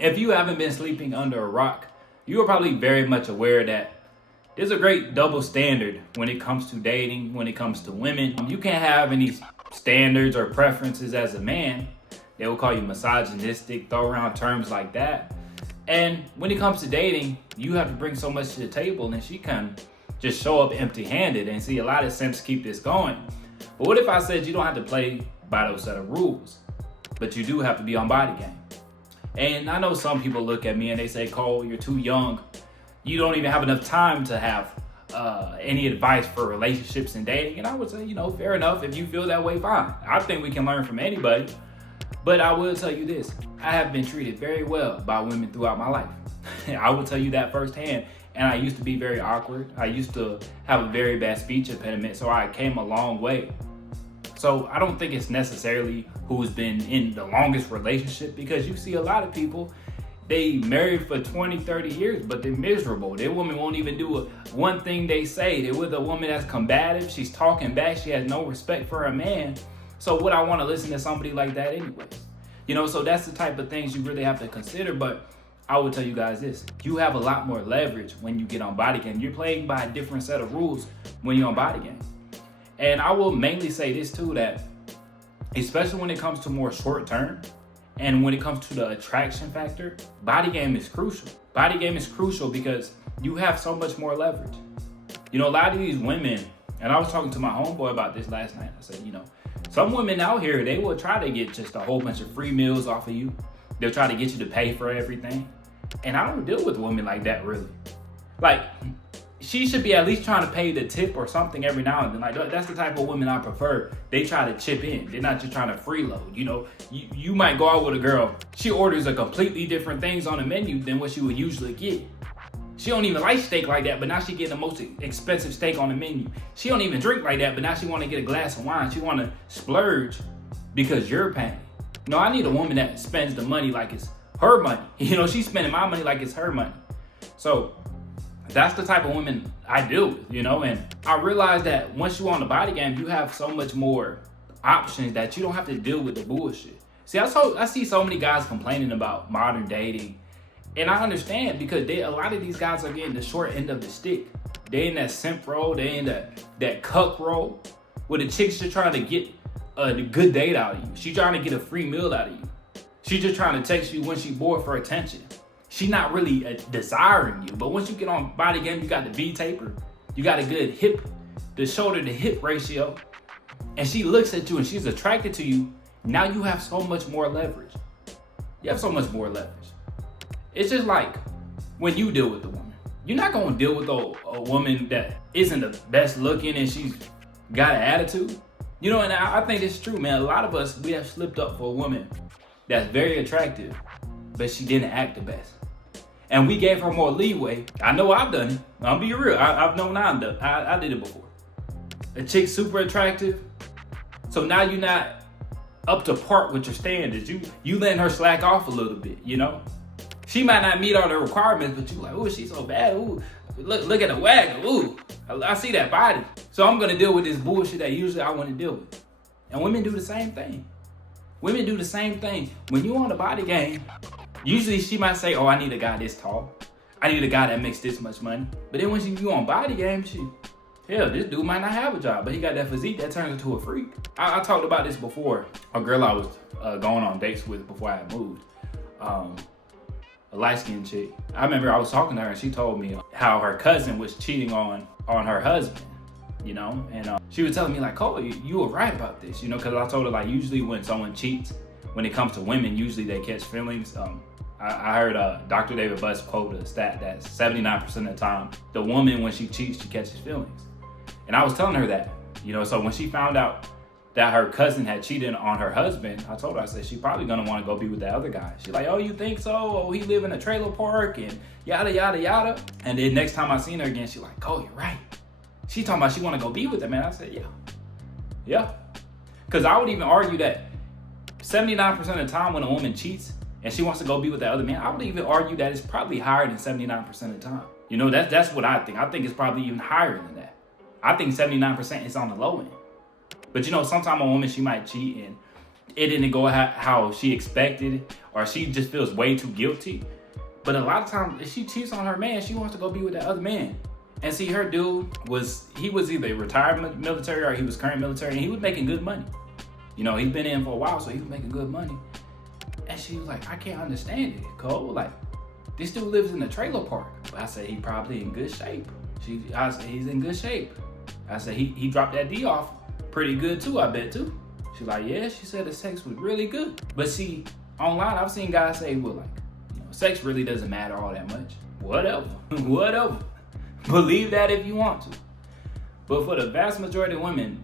If you haven't been sleeping under a rock, you are probably very much aware that there's a great double standard when it comes to dating, when it comes to women. You can't have any standards or preferences as a man. They will call you misogynistic, throw around terms like that. And when it comes to dating, you have to bring so much to the table, and she can just show up empty-handed. And see, a lot of simps keep this going. But what if I said you don't have to play by those set of rules, but you do have to be on body game? And I know some people look at me and they say, Cole, you're too young. You don't even have enough time to have any advice for relationships and dating. And I would say, fair enough. If you feel that way, fine. I think we can learn from anybody. But I will tell you this. I have been treated very well by women throughout my life. I will tell you that firsthand. And I used to be very awkward. I used to have a very bad speech impediment. So I came a long way. So I don't think it's necessarily who's been in the longest relationship, because you see a lot of people, they married for 20, 30 years, but they're miserable. Their woman won't even do one thing they say. They're with a woman that's combative. She's talking back. She has no respect for a man. So would I want to listen to somebody like that anyways? So that's the type of things you really have to consider. But I will tell you guys this. You have a lot more leverage when you get on body game. You're playing by a different set of rules when you're on body game. And I will mainly say this too, that especially when it comes to more short term and when it comes to the attraction factor, body game is crucial. Body game is crucial because you have so much more leverage. A lot of these women, and I was talking to my homeboy about this last night. I said, some women out here, they will try to get just a whole bunch of free meals off of you. They'll try to get you to pay for everything. And I don't deal with women like that, really. Like, she should be at least trying to pay the tip or something every now and then. Like, that's the type of women I prefer. They try to chip in. They're not just trying to freeload. You might go out with a girl. She orders a completely different things on the menu than what she would usually get. She don't even like steak like that, but now she getting the most expensive steak on the menu. She don't even drink like that, but now she want to get a glass of wine. She want to splurge because you're paying. I need a woman that spends the money like it's her money. She's spending my money like it's her money. So that's the type of women I deal with, and I realize that once you're on the body game, you have so much more options that you don't have to deal with the bullshit. See, I see so many guys complaining about modern dating, and I understand because a lot of these guys are getting the short end of the stick. They in that simp role, they in that cuck role, where the chick's just trying to get a good date out of you. She's trying to get a free meal out of you. She's just trying to text you when she's bored for attention. She's not really desiring you, but once you get on body game, you got the V taper, you got a good the shoulder to hip ratio, and she looks at you and she's attracted to you. Now you have so much more leverage. You have so much more leverage. It's just like when you deal with a woman, you're not gonna deal with a woman that isn't the best looking and she's got an attitude. And I think it's true, man. A lot of us, we have slipped up for a woman that's very attractive, but she didn't act the best. And we gave her more leeway. I know I've done it. I'll be real. I've known I did it before. A chick super attractive. So now you're not up to par with your standards. You letting her slack off a little bit, She might not meet all the requirements, but you like, oh, she's so bad. Ooh, look at the waggle. Ooh, I see that body. So I'm gonna deal with this bullshit that usually I want to deal with. And women do the same thing. Women do the same thing. When you on the body game, usually she might say, oh, I need a guy this tall. I need a guy that makes this much money. But then when you on body game, this dude might not have a job, but he got that physique that turns into a freak. I talked about this before. A girl I was going on dates with before I had moved. A light-skinned chick. I remember I was talking to her and she told me how her cousin was cheating on her husband, and she was telling me like, Cole, you were right about this, because I told her like usually when someone cheats, when it comes to women, usually they catch feelings. I heard Dr. David Buss quote a stat that 79% of the time, the woman, when she cheats, she catches feelings. And I was telling her that, so when she found out that her cousin had cheated on her husband, I told her, I said, she probably gonna wanna go be with that other guy. She's like, oh, you think so? Oh, he live in a trailer park and yada, yada, yada. And then next time I seen her again, she's like, oh, you're right. She talking about she wanna go be with him, man. I said, yeah. Cause I would even argue that 79% of the time when a woman cheats and she wants to go be with that other man, I would even argue that it's probably higher than 79% of the time. That's what I think. I think it's probably even higher than that. I think 79% is on the low end. But sometimes a woman, she might cheat and it didn't go how she expected, or she just feels way too guilty. But a lot of times, if she cheats on her man, she wants to go be with that other man. And see, her dude was either retired military or he was current military, and he was making good money. You know, he's been in for a while, so he was making good money. And she was like, I can't understand it, Cole. Like, this dude lives in a trailer park. I said, he probably in good shape. I said, he's in good shape. I said, he dropped that D off pretty good too, I bet too. She's like, yeah, she said the sex was really good. But see, online, I've seen guys say, well, like, you know, sex really doesn't matter all that much. Whatever, whatever. Believe that if you want to. But for the vast majority of women,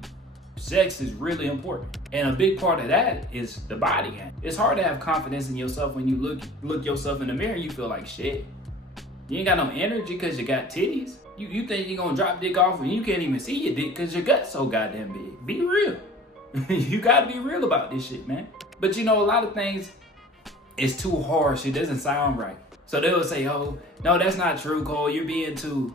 sex is really important. And a big part of that is the body game. It's hard to have confidence in yourself when you look yourself in the mirror and you feel like shit. You ain't got no energy because you got titties. You think you're gonna drop dick off and you can't even see your dick because your gut's so goddamn big. Be real. You gotta be real about this shit, man. But you know, a lot of things, it's too harsh. It doesn't sound right. So they'll say, oh, no, that's not true, Cole. You're being too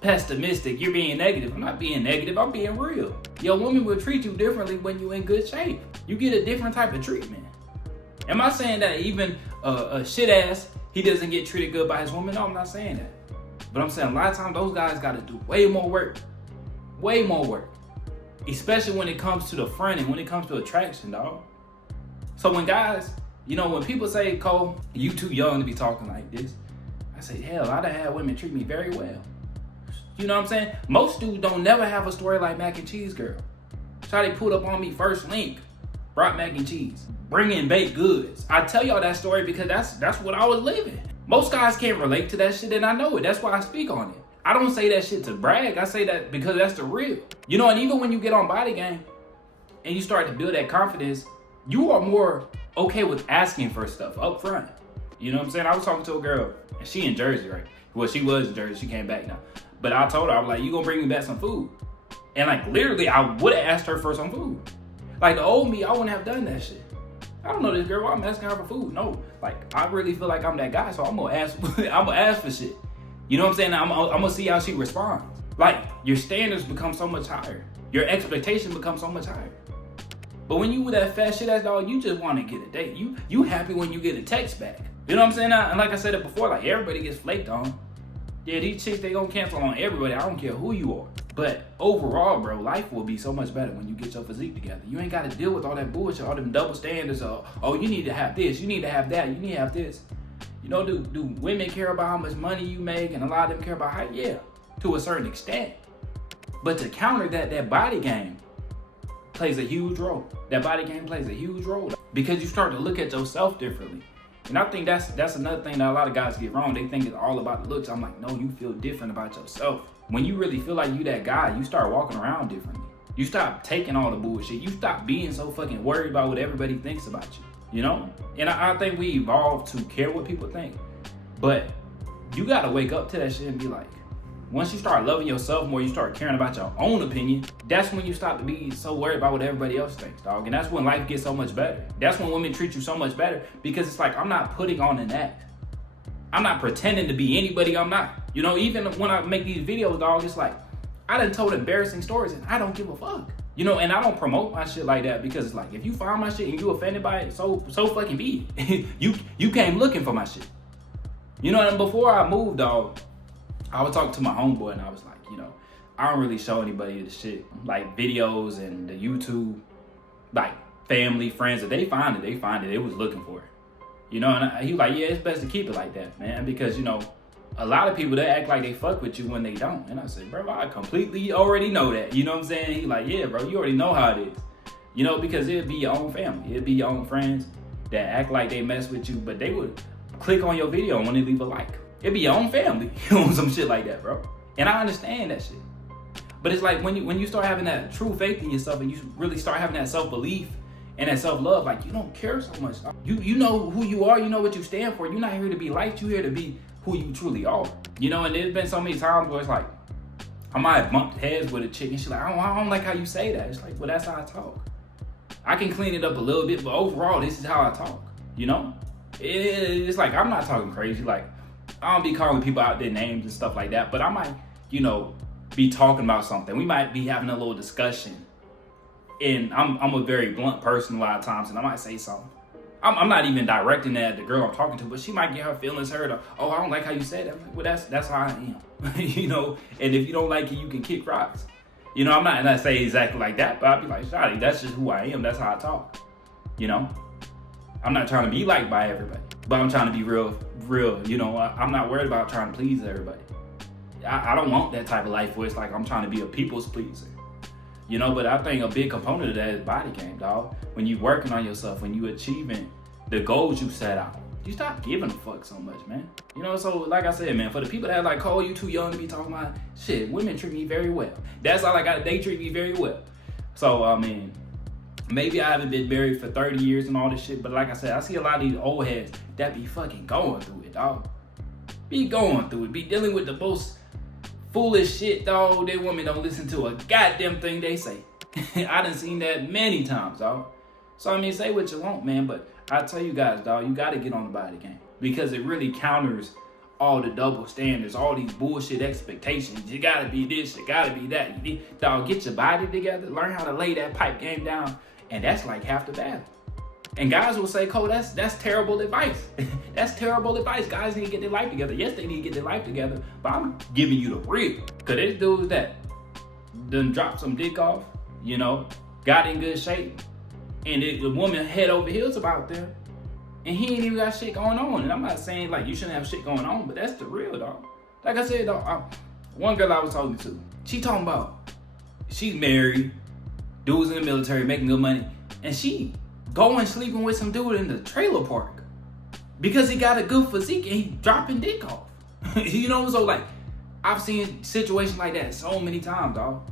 pessimistic. You're being negative. I'm not being negative. I'm being real. Your woman will treat you differently when you're in good shape. You get a different type of treatment. Am I saying that even a shit ass, he doesn't get treated good by his woman? No, I'm not saying that. But I'm saying a lot of times those guys got to do way more work. Way more work. Especially when it comes to the front and when it comes to attraction, dog. So when guys, you know, when people say, Cole, you too young to be talking like this, I say, hell, I done had women treat me very well. You know what I'm saying? Most dudes don't never have a story like Mac and Cheese Girl. Shawty pulled up on me first link, brought mac and cheese, bringing baked goods. I tell y'all that story because that's what I was living. Most guys can't relate to that shit, and I know it. That's why I speak on it. I don't say that shit to brag. I say that because that's the real. You know, and even when you get on Body Game and you start to build that confidence, you are more okay with asking for stuff up front. You know what I'm saying? I was talking to a girl, and she in Jersey, right? Well, she was in Jersey. She came back now. But I told her, I was like, you gonna bring me back some food? And like, literally, I would have asked her for some food. Like, the old me, I wouldn't have done that shit. I don't know this girl, I'm asking her for food. No, like, I really feel like I'm that guy, so I'm gonna ask, I'm gonna ask for shit. You know what I'm saying? I'm gonna see how she responds. Like, your standards become so much higher. Your expectation becomes so much higher. But when you with that fat shit ass dog, you just want to get a date. You happy when you get a text back. You know what I'm saying? And like I said it before, like, everybody gets flaked on. Yeah, these chicks, they gonna cancel on everybody. I don't care who you are. But overall, bro, life will be so much better when you get your physique together. You ain't gotta deal with all that bullshit, all them double standards of, oh, you need to have this, you need to have that, you need to have this. You know, do women care about how much money you make, and a lot of them care about how? Yeah, to a certain extent. But to counter that body game plays a huge role. That body game plays a huge role because you start to look at yourself differently. And I think that's another thing that a lot of guys get wrong. They think it's all about the looks. I'm like, no, you feel different about yourself. When you really feel like you that guy, you start walking around differently. You stop taking all the bullshit. You stop being so fucking worried about what everybody thinks about you, you know? And I think we evolved to care what people think. But you gotta wake up to that shit and be like, once you start loving yourself more, you start caring about your own opinion, that's when you stop to be so worried about what everybody else thinks, dog. And that's when life gets so much better. That's when women treat you so much better because it's like, I'm not putting on an act. I'm not pretending to be anybody I'm not. You know, even when I make these videos, dog, it's like, I done told embarrassing stories and I don't give a fuck. You know, and I don't promote my shit like that because it's like, if you find my shit and you offended by it, so fucking be it. you came looking for my shit. You know, and before I moved, dog, I would talk to my homeboy and I was like, you know, I don't really show anybody the shit, like videos and the YouTube, like family, friends, if they find it, they find it. They was looking for it. You know, and he was like, yeah, it's best to keep it like that, man, because, you know, a lot of people, they act like they fuck with you when they don't. And I said, bro, I completely already know that. You know what I'm saying? He like, yeah, bro, you already know how it is. You know, because it'd be your own family. It'd be your own friends that act like they mess with you, but they would click on your video when they leave a like. It'd be your own family on some shit like that, bro. And I understand that shit. But it's like when you start having that true faith in yourself and you really start having that self-belief and that self-love, like, you don't care so much. You know who you are, you know what you stand for. You're not here to be liked, you're here to be who you truly are. You know, and there's been so many times where it's like, I might have bumped heads with a chick and she's like, I don't like how you say that. It's like, well, that's how I talk. I can clean it up a little bit, but overall, this is how I talk, you know? It's like, I'm not talking crazy. Like, I don't be calling people out their names and stuff like that, but I might, you know, be talking about something. We might be having a little discussion and I'm a very blunt person a lot of times, and I might say something. I'm not even directing that at the girl I'm talking to, but she might get her feelings hurt. Or, oh, I don't like how you said that. I'm like, well, that's how I am, you know. And if you don't like it, you can kick rocks. You know, I'm not saying exactly like that, but I'll be like, Shawty, that's just who I am. That's how I talk. You know, I'm not trying to be liked by everybody, but I'm trying to be real. You know, I'm not worried about trying to please everybody. I don't want that type of life where it's like I'm trying to be a people's pleaser. You know, but I think a big component of that is body game, dog. When you working on yourself, when you achieving the goals you set out, you stop giving a fuck so much, man. You know, so like I said, man, for the people that like, oh, you too young to be talking about shit, women treat me very well. That's all I got. They treat me very well. So, I mean, maybe I haven't been married for 30 years and all this shit, but like I said, I see a lot of these old heads that be fucking going through it, dog. Be going through it. Be dealing with the most foolish shit, dog. They women don't listen to a goddamn thing they say. I done seen that many times, dog. So, I mean, say what you want, man, but I tell you guys, dog, you got to get on the body game because it really counters all the double standards, all these bullshit expectations. You got to be this, you got to be that. You need, dog, get your body together, learn how to lay that pipe game down, and that's like half the battle. And guys will say, Cole, that's terrible advice. That's terrible advice. Guys need to get their life together. Yes, they need to get their life together, but I'm giving you the real. Because there's dudes that done dropped some dick off, you know, got in good shape, and the woman head over heels about them, and he ain't even got shit going on. And I'm not saying like you shouldn't have shit going on, but that's the real, dog. Like I said, dog, one girl I was talking to, she talking about she's married, dude's in the military, making good money, and she going sleeping with some dude in the trailer park because he got a good physique and he dropping dick off. You know, so like I've seen situations like that so many times, dog.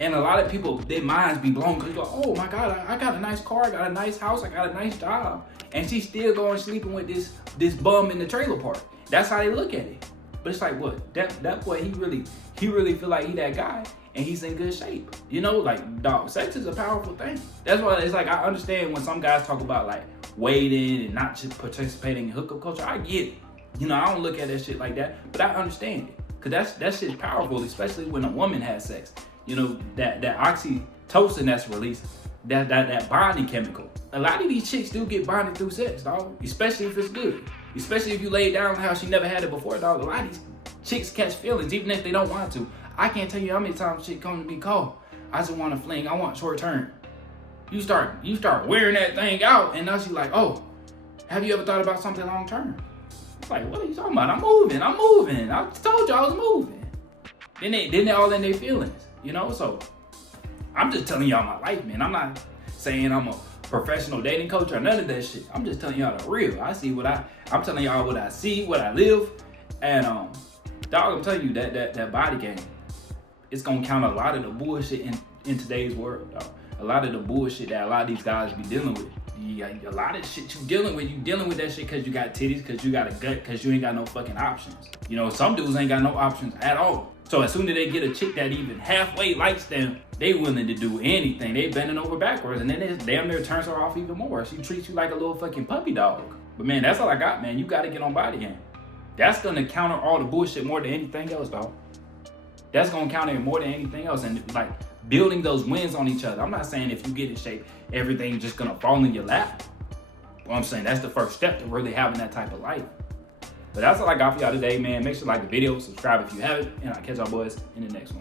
And a lot of people, their minds be blown because you go, oh my God, I got a nice car, I got a nice house, I got a nice job. And she's still going sleeping with this bum in the trailer park. That's how they look at it. But it's like, what? That boy, he really feel like he that guy and he's in good shape. You know, like, dog, sex is a powerful thing. That's why it's like, I understand when some guys talk about like waiting and not just participating in hookup culture. I get it. You know, I don't look at that shit like that, but I understand it. Cause that shit's powerful, especially when a woman has sex. You know, that oxytocin that's released, that bonding chemical. A lot of these chicks do get bonded through sex, dog. Especially if it's good. Especially if you lay it down how she never had it before, dog. A lot of these chicks catch feelings, even if they don't want to. I can't tell you how many times shit come to me, Cole, I just want to fling, I want short term. You start wearing that thing out, and now she's like, oh, have you ever thought about something long term? It's like, what are you talking about? I'm moving. I told you I was moving. Then they all in their feelings, you know? So I'm just telling y'all my life, man. I'm not saying I'm a professional dating coach or none of that shit. I'm just telling y'all the real. I'm telling y'all what I see, what I live. And dog, I'm telling you that body game, it's gonna count a lot of the bullshit in today's world, dog. A lot of the bullshit that a lot of these guys be dealing with. A lot of shit you dealing with that shit because you got titties, because you got a gut, because you ain't got no fucking options. You know, some dudes ain't got no options at all. So as soon as they get a chick that even halfway likes them, they willing to do anything. They bending over backwards, and then it damn near turns her off even more. She treats you like a little fucking puppy dog. But man, that's all I got, man. You gotta get on body game. That's gonna counter all the bullshit more than anything else, dog. That's gonna counter it more than anything else. And like building those wins on each other. I'm not saying if you get in shape, everything's just gonna fall in your lap. Well, I'm saying that's the first step to really having that type of life. But that's all I got for y'all today, man. Make sure to like the video, subscribe if you haven't, and I'll catch y'all boys in the next one.